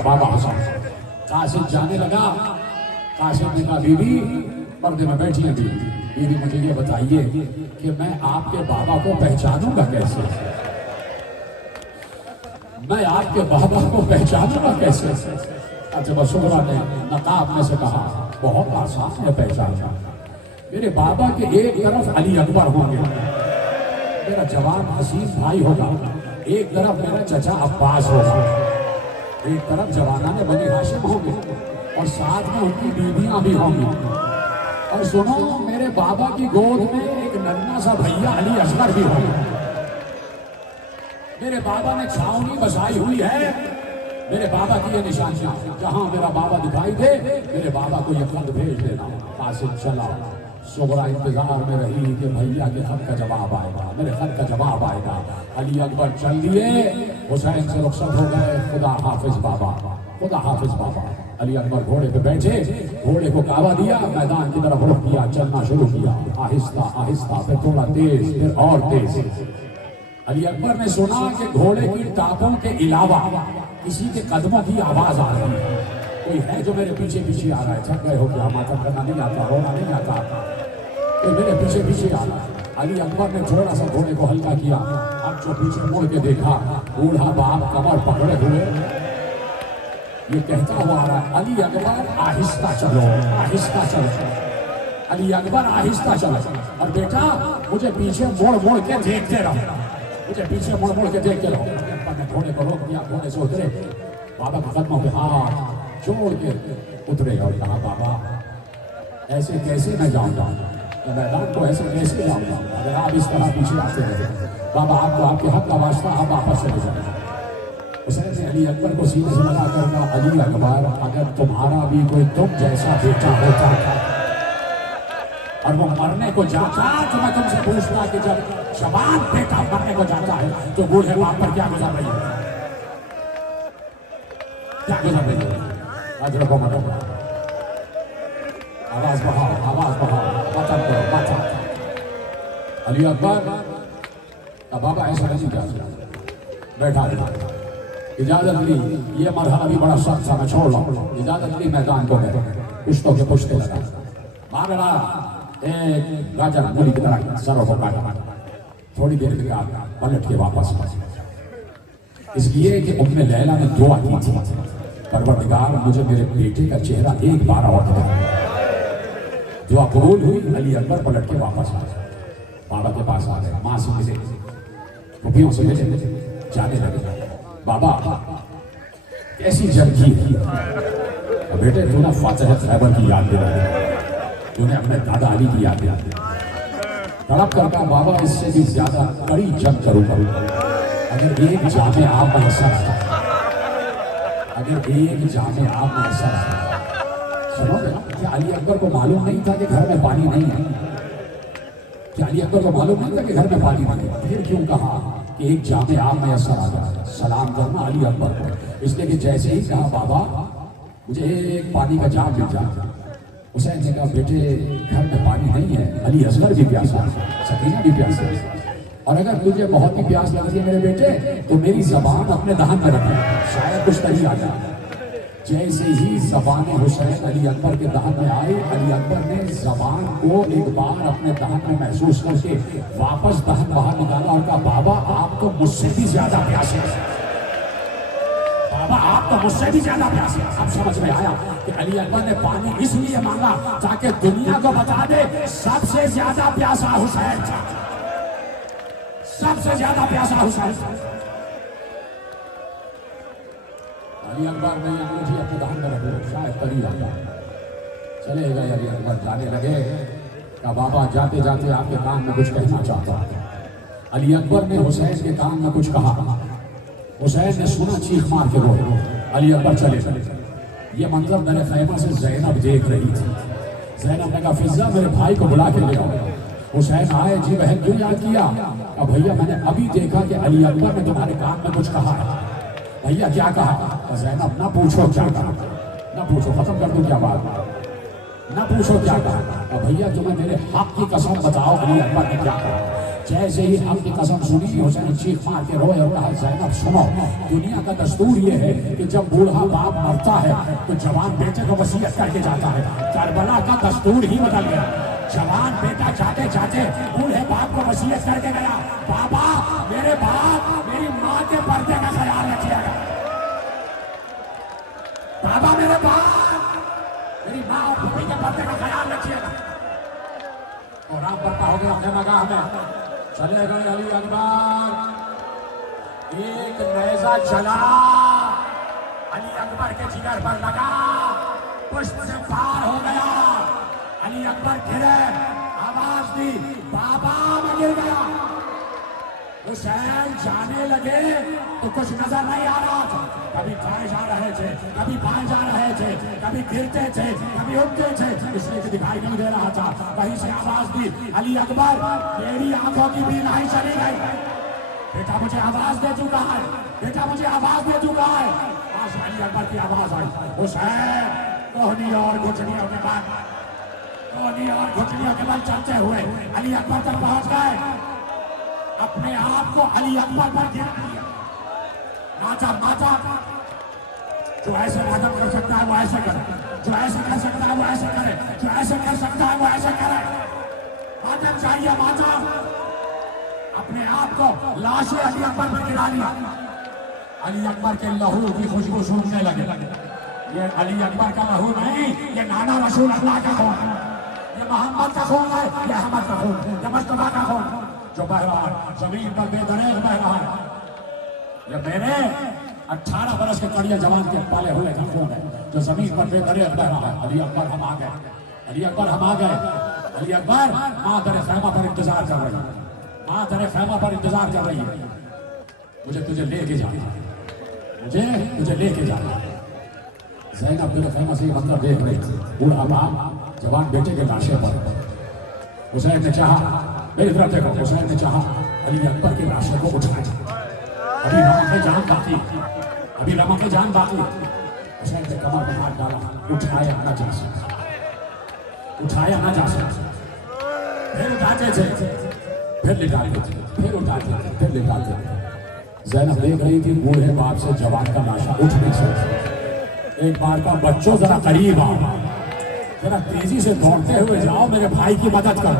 बाबा हुसैन कासिम जाने लगा। कासिम ने कहा बीवी पर्दे में बैठी है बीवी मुझे ये बताइए कि मैं आपके बाबा को पहचानूंगा कैसे, मैं आपके बाबा को पहचानूंगा कैसे। अच्छा सुगरा ने नकाब में से कहा बहुत आसान है पहचानना, मेरे बाबा के एक तरफ अली अकबर होंगे, मेरा जवान हसीन भाई होगा, एक तरफ मेरा चचा अब्बास होगा, एक तरफ जवाना ने बनी हाशिम होंगे और साथ में उनकी बीवियां भी होंगी। और सुनो मेरे बाबा की गोद में एक नन्ना सा भैया अली असगर भी होगा। मेरे बाबा ने छावनी बसाई हुई है, मेरे बाबा की ये निशानियां, जहां मेरा बाबा दिखाई दे मेरे बाबा को ये खत भेज देना। कासिम चला, सुगरा इंतजार में रही कि भैया के खत का जवाब आएगा, मेरे खत का जवाब आएगा। अली अकबर चल दिए, हुसैन से रुखसत हो गए। खुदा हाफिज बाबा, खुदा हाफिज बाबा। अली अकबर घोड़े पे बैठे, घोड़े को कावा दिया, मैदान की तरफ रुख किया, चलना शुरू किया, आहिस्ता आहिस्ता, फिर थोड़ा तेज, फिर और तेज। अली अकबर ने सुना कि घोड़े की टापों के अलावा किसी के कदमों की आवाज आ रही है, कोई है जो मेरे पीछे पीछे आ रहा है। थक गए हो क्या, मातम करना नहीं आता, रोना नहीं आता, कोई मेरे पीछे पीछे आ रहा है। अली अकबर ने थोड़ा सा घोड़े को हल्का किया, अब जो पीछे मुड़ के देखा बूढ़ा बाप कमर पकड़े हुए ये कहता हुआ आ रहा है अली अकबर आहिस्ता चलो, आहिस्ता चलो, अली अकबर आहिस्ता चलो, और बेटा मुझे पीछे मोड़ मोड़ के देखते रहो, मुझे पीछे मोड़ मोड़ के देखते रहो। ने घोड़े को रोक दिया, घोड़े से उतरे, बाबा के कदमों पे हाथ जोड़ के उतरे और कहा बाबा ऐसे कैसे मैं जाऊंगा, मैदान को ऐसे कैसे जाऊंगा, अगर आप इस तरह पीछे आते रहे बाबा आपको आपके हक का वास्ता आप वापस चले जाएंगे। हुसैन ने अली अकबर को सीधे से लगा कर कहा अली अकबर अगर तुम्हारा भी कोई तुम जैसा बेटा होता और वो मरने को जाता तो मैं तुमसे पूछता कि जब जवान बेटा मरने को जाता है तो बूढ़े बाप पर क्या गुजर रही है, क्या गुजर रही है। आज रखो मत, आवाज बढ़ाओ, आवाज बढ़ाओ, मत करो मत। अली अकबर का बाबा ऐसा नहीं क्या बैठा रहा, इजाजत ली, ये मरहला भी बड़ा सख्त था, मैं छोड़ रहा, इजाजत ली, मैदान को गए, पुश्तों के पुश्ते लगा, मार रहा एक गाजर मूली की तरह सरों को काटा, थोड़ी देर के बाद पलट के वापस, इसलिए कि उम्मे लैला ने दुआ की थी परवरदिगार मुझे मेरे बेटे का चेहरा एक बार और दिखा। दुआ कबूल हुई, अली अकबर पलट के वापस आ गए, बाबा के पास आ गए, माँ से मिले, रुपयों से मिले, जाने लगे। बाबा कैसी जंग की बेटे, तूने फातिह खैबर की याद दिलाई, तूने अपने दादा अली की याद दिलाई, तड़प कर कहा बाबा इससे भी ज्यादा कड़ी जंग करूंगा अगर एक जामे आप में असर, अगर एक जामे आप में असर। सुनो क्या अली अकबर को मालूम नहीं था कि घर में पानी नहीं है, क्या अली अकबर को मालूम नहीं था कि घर में पानी नहीं है, फिर क्यों कहा कि एक जामे आप में असर आ जाए, सलाम करना अली अकबर को। इसलिए कि जैसे ही कहा बाबा मुझे एक पानी का जाम मिल जाए, हुसैन ने कहा बेटे घर में पानी नहीं है, अली असगर भी प्यासा है, सकीना भी प्यासा है, और अगर तुझे बहुत ही प्यास लग रही है मेरे बेटे तो मेरी जबान अपने दहन में रखी, शायद कुछ तरी आ जाए। जैसे ही जबान हुसैन अली अकबर के दहन में आई, अली अकबर ने जबान को एक बार अपने दहन में महसूस करके वापस दहन बाहर निकाला और कहा बाबा आप तो मुझसे भी ज्यादा प्यासे हैं, बाबा आप तो मुझसे भी ज्यादा प्यासे हैं। अब समझ में आया कि अली अकबर ने पानी इसलिए मांगा ताकि दुनिया को बता दे सबसे ज्यादा प्यासा हुसैन था, सबसे ज्यादा प्यासा हुसैन। अली अकबर ने अंगूठी अपने दान में रखी, शायद करीब आता चले गए। अली अकबर जाने लगे, कहा बाबा जाते जाते आपके कान में कुछ कहना चाहता हूं। अली अकबर ने हुसैन के कान में कुछ कहा, हुसैन ने सुना, चीख मार के रोए। अली अकबर चले गए। ये मंजर मेरे खैमा से जैनब देख रही थी। जैनब ने कहा फिजा मेरे भाई को बुला के ले आओ। हुसैन आए, जी बहन क्यों याद किया? अब भैया मैंने अभी देखा कि अली अकबर ने तुम्हारे कान में कुछ कहा है। भैया क्या कहा? जैनब ना पूछो क्या कहा, ना पूछो, खत्म कर दो क्या बात, ना पूछो क्या कहा। और भैया तुम्हें मेरे हक की कसम बताओ अली अकबर ने क्या कहा? जैसे ही आपकी कसम सुनी हुसैन चीख मार के रोए और कहा ज़ैनब सुनो, दुनिया का दस्तूर ये है कि जब बूढ़ा बाप मरता है तो जवान बेटे को वसीयत करके जाता है। करबला का दस्तूर ही बदल गया। जवान बेटा जाते जाते बूढ़े बाप को वसीयत करके गया, बाबा मेरे बाप मेरी माँ के पर्दे का ख्याल रखिएगा, बाबा मेरे बाप मेरी माँ और भूमि के पर्दे का ख्याल रखिएगा। और आप बता हो गया अपने मगाह में चले गए अली अकबर, एक नेज़ा चला अली अकबर के जिगर पर लगा, पुष्प से पार हो गया। अली अकबर गिरे, आवाज दी, बाबा मैं गिर गया। हुसैन जाने लगे तो कुछ नजर नहीं आ रहा था, कभी दाएं जा रहे थे, कभी बाएं जा रहे थे, कभी गिरते थे, कभी उठते थे, इसलिए दिखाई नहीं दे रहा था। वहीं से आवाज दी, अली अकबर मेरी आंखों की बीनाई चली गई, बेटा मुझे आवाज दे चुका है, बेटा मुझे आवाज दे चुका है। आज अली अकबर की आवाज आई, हुसैन कोहनी और घुटनियों के बाद, कोहनी और घुटनियों के बल चलते हुए अली अकबर तक पहुंच गए। अपने आप को अली अकबर पर गिरा दिया, नाचा नाचा। जो ऐसे मदद कर सकता है वो ऐसे करे, जो ऐसे कर सकता है वो ऐसे करे, जो ऐसे कर सकता है वो ऐसे करे। मातम चाहिए मातम। अपने आप को लाशे अली अकबर पर गिरा लिया। अली अकबर के लहू की खुशबू सूंघने लगे। ये अली अकबर का लहू नहीं, ये नाना रसूल अल्लाह का खून है, ये मोहम्मद का खून है, ये अहमद का खून, ये मुस्तफा का खून जो बह रहा है, जमीन पर बेदरेग बह रहा है। ये मेरे 18 बरस के कड़िया जवान के पाले हुए का खून है जो जमीन पर बेदरेग बह रहा है। अली अकबर हम आ गए, अली अकबर हम आ गए। अली अकबर माँ तेरे खैमा पर इंतजार कर रही है, माँ तेरे खैमा पर इंतजार कर रही है। मुझे तुझे लेके जाना, मुझे तुझे लेके जाना। ज़ैनब तेरे खैमा से मतलब देख रही थी, बूढ़ा बाप जवान बेटे के लाशे पर। हुसैन ने चाहा, मेरी तरफ देखो, हुसैन ने चाहा अली अकबर के लाशे को उठाए। अभी रमा के जान बाकी, अभी रमा के जान बाकी। हुसैन ने कमर में हाथ डाला, उठाया ना जा सकता, उठाया ना जा सकता। फिर उठाते थे, फिर लिटाते थे, फिर उठाते थे, फिर लिटाते थे। ज़ैनब देख रही थी बूढ़े बाप से जवान का लाशा उठ नहीं सकता। एक बार का बच्चों जरा करीब आओ, जरा तेजी से दौड़ते हुए जाओ, मेरे भाई की मदद कर,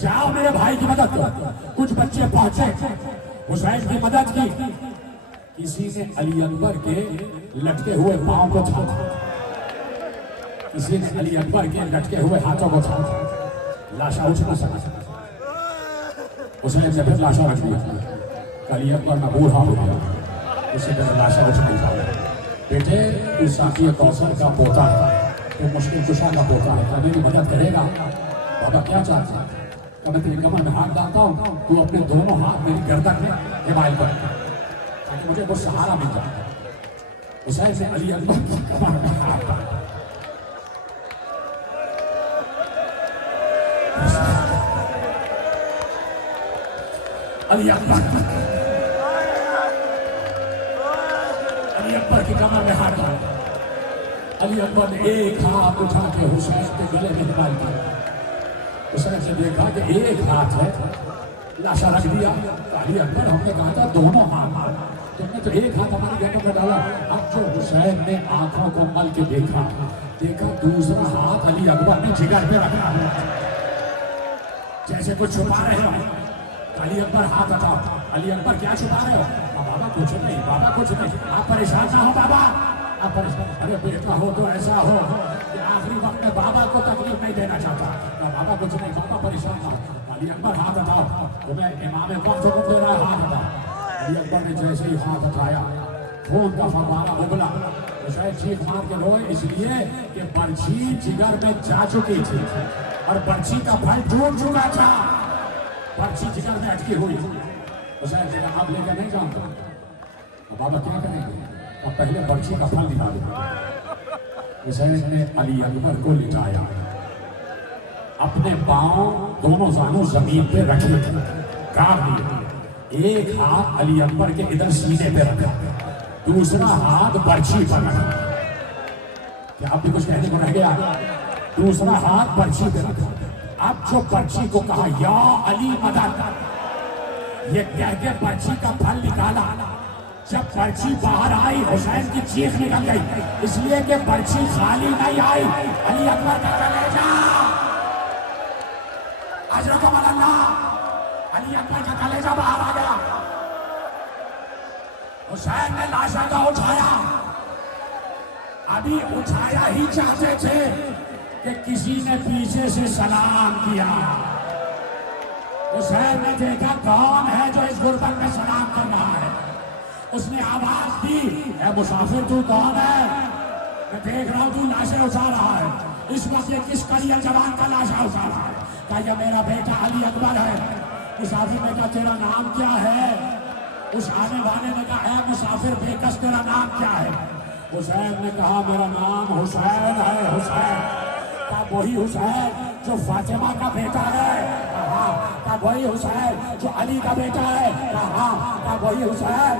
जाओ मेरे भाई की मदद कर। कुछ बच्चे पहुंचे, हुसैन की मदद की। किसी ने अली अकबर के लटके हुए पांव को थामा, किसी ने अली अकबर के लटके हुए हाथों को थामा। लाशा उठ न सका। हुसैन ने फिर लाशा रख दिया। अली अकबर में बूढ़ा हो गया, उससे पहले लाशा उठ नहीं पाया। बेटे तू साकी कौशल का पोता है, तो मुश्किल कुशा का पोता है, क्या मेरी मदद करेगा? बाबा क्या चाहते हैं? मैं तेरी कमर में हाथ डालता हूँ, तू अपने दोनों हाथ मेरी गर्दन में हिमायल कर, ताकि मुझे वो सहारा मिल जाए। हुसैन से अली अकबर की कमर में हाथ डाला। अली अकबर की कमर में हाथ डाला। अली अकबर ने एक हाथ उठा के हुसैन के गले में हिमायल किया। उसने से देखा कि एक हाथ है, लाशा रख दिया। अली अकबर हमने कहा था दोनों हाथ, तुमने तो एक हाथ हमारी गर्दन में डाला। अब जो हुसैन ने आंखों को मल के देखा, दूसरा हाथ अली अकबर ने जिगर पे रखा है, जैसे कुछ छुपा रहे हो। अली अकबर हाथ हटाओ। अली अकबर क्या छुपा रहे हो? बाबा कुछ नहीं, बाबा कुछ नहीं, आप परेशान ना हो बाबा, आप परेशान। अरे बेटा हो तो ऐसा हो कि आखिरी वक्त में बाबा को तकलीफ नहीं देना चाहता। बाबा कुछ नहीं, बाबा परेशान ना। अली अकबर हाथ हटाओ, तुम्हें इमाम वक्त हुक्म दे रहा है, हाथ हटाओ। अली अकबर ने जैसे ही हाथ हटाया, खून का फव्वारा उबला। तो शायद चीख मार के रोए, इसलिए कि बर्छी जिगर में जा चुकी थी और बर्छी का फल टूट चुका था, बर्छी जिगर में अटकी हुई। तो शायद आप लेकर नहीं जानते, तो बाबा क्या करेंगे? अब पहले बर्छी का फल निकालेंगे। हुसैन ने अली अकबर को लिटाया, अपने पांव दोनों जानों जमीन पे रखे, गाड़ दिए। एक हाथ अली अकबर के इधर सीने पे रखा, दूसरा हाथ बर्छी पर रखा। क्या आप भी कुछ कहने को रह गया? दूसरा हाथ बर्छी पे रखा। अब जो पर्ची को कहा या अली मदद, ये कह के पर्ची का फल निकाला। जब पर्ची बाहर आई हुसैन की चीख निकल गई, इसलिए कि पर्ची खाली नहीं आई। अली अकबर का कलेजा अजरकम अल्लाह, अली अकबर का कलेजा बाहर आ गया। हुसैन ने लाशा का उठाया, अभी उठाया ही चाहते थे कि किसी ने पीछे से सलाम किया। हुसैन ने देखा कौन है जो इस गुर्बत में सलाम कर रहा है। उसने आवाज दी, ए मुसाफिर तू कौन है? मैं देख रहा हूं तू लाशें उठा रहा है। इस वक्त ये किस करियर जवान का लाशा उठा रहा है? कहा यह मेरा बेटा अली अकबर है। मुसाफिर ने कहा तेरा नाम क्या है? उस आने वाले ने कहा है मुसाफिर बेकस तेरा नाम क्या है? हुसैन ने कहा मेरा नाम हुसैन है। हुसैन का वही हुसैन जो फातिमा का बेटा है? का वही हुसैन जो अली का बेटा है? का वही हुसैन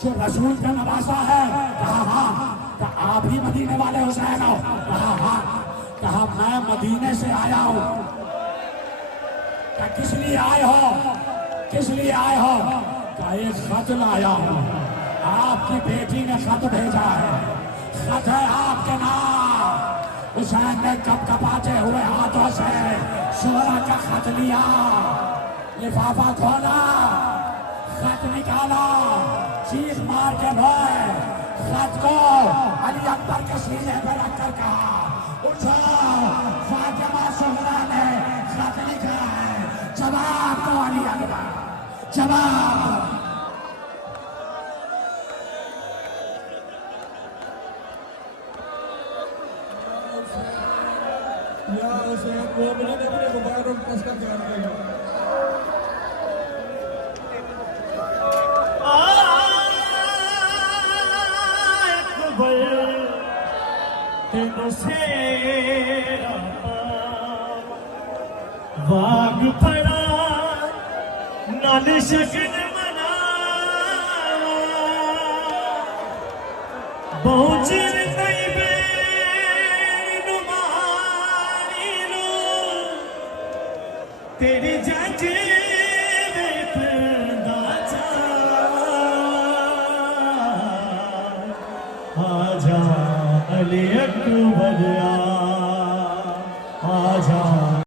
जो रसूल का नवासा है? का आप ही मदीने वाले हुसैन हो? कहा मैं मदीने से आया हूं। किस लिए आए हो? किस लिए आए हो? का एक खत लाया हूं, आपकी बेटी ने खत भेजा है, खत है आपके नाम। हुसैन ने कपकपाते हुए हाथों से शोरा का खत लिया, लिफाफा खोला, खत निकाला, चीख मार के रोए, खत को अली अकबर के सीने पर रखकर कहा उठो, फातिमा सुहरा ने खत लिखा है, जवाब दो अली अकबर, जवाब। या हुसैन वो मिले अपने मुबारक कस कर दिया। वाग पड़ा नाल शगन मना बहुचिर कई बेन मारी लो तेरी जज आजा अली अकबर।